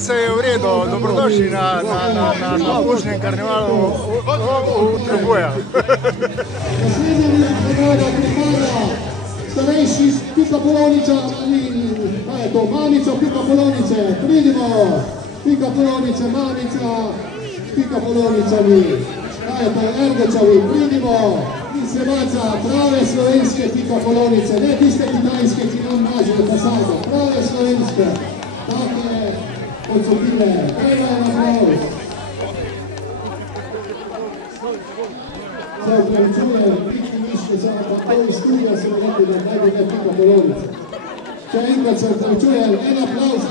se je v redu, dobrodošli na Pušnem karnevalu v Trebuja. Starejši Pika Poloniča, mamica Pika Polonice, pridimo, Pika Polonice, mamica Pika Poloničavi, Ergočavi, pridimo, in se maca prave slovenske Pika Polonice, ne tiste kitajske, ki nam mažejo fasado, prave slovenske, take kot so bile, treba je naprav. Se upravičujem, samo pa to iz studija se mi rekli, da naj bi ne Pika Polonice. Še enkrat se upravičujem, en aplauz.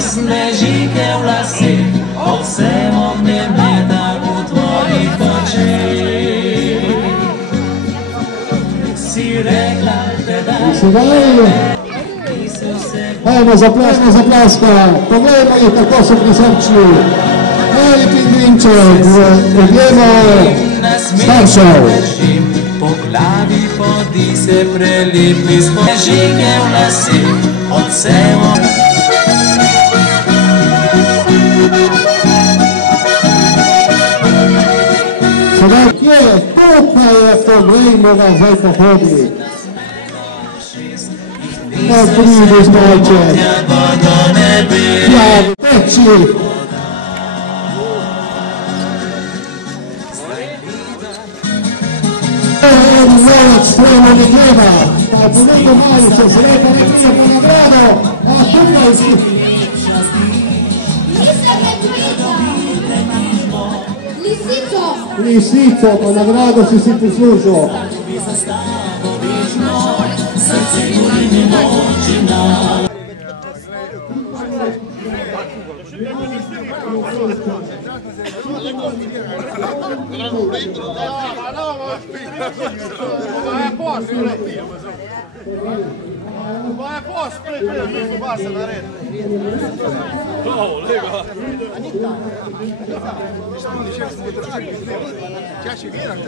Snežike v laseh, od vsem ognjem leta v tvojih očeh. Si rekla, da Ajmo, zaplaska, pogledajmo jih, kako so prisrčni. Mali pingvinček, objemo staršev. Po glavi podi se prelipi snežike v laseh, od vsem ognjem. Sedaj, kje je? Tukaj je, poglejmo ga zdaj pohodi. Ne pridi znajček. Javi, peči. En novac stremo ne gleda. Pa je ponego majice, zreka ne prije po nagrado. A tukaj si. Lisico, pa nagrado si poslušal. Vai, posso? Passa na rede. Oh, legal. Já chegaram?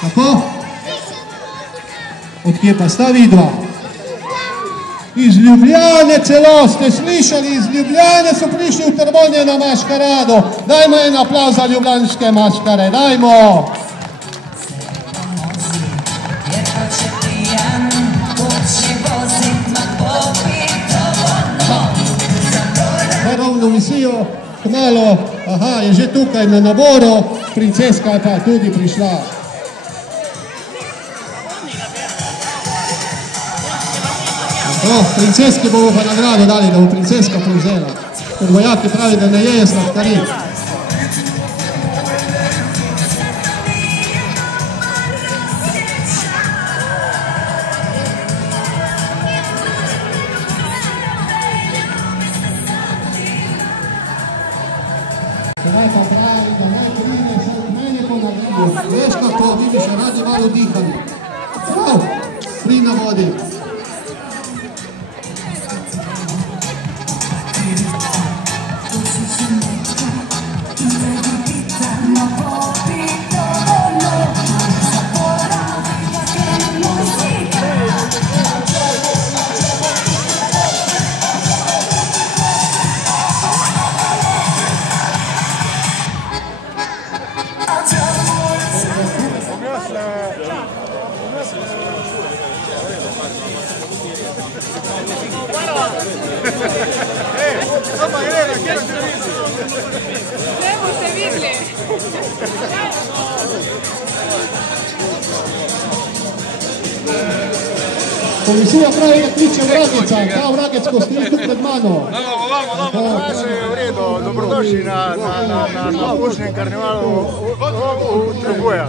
Tako? Od kje pa sta vidva? Iz Ljubljane celo, ste slišali, iz Ljubljane so prišli v Trbonje na maškarado. Dajmo en aplauz za ljubljanske maškare, dajmo! Ravno misijo, kmalo, aha, je že tukaj na naboru, princeska pa tudi prišla. Princeski bomo pa nagrado dali, da bo princeska prevzela. Ker vojaki pravi, da ne jeje sladkari. Sedaj pa pravi, da naj pride se od mene po nagrado. Veš kako, mi bi še radi malo dihali. Prav, pri na vodi. Sve boste videli. Komisija pravi, da kliče vrageca, ta vragec, ko stoji tu pred mano. Vse je v redu, dobrodošli na Pušnem karnevalu v Trebuja.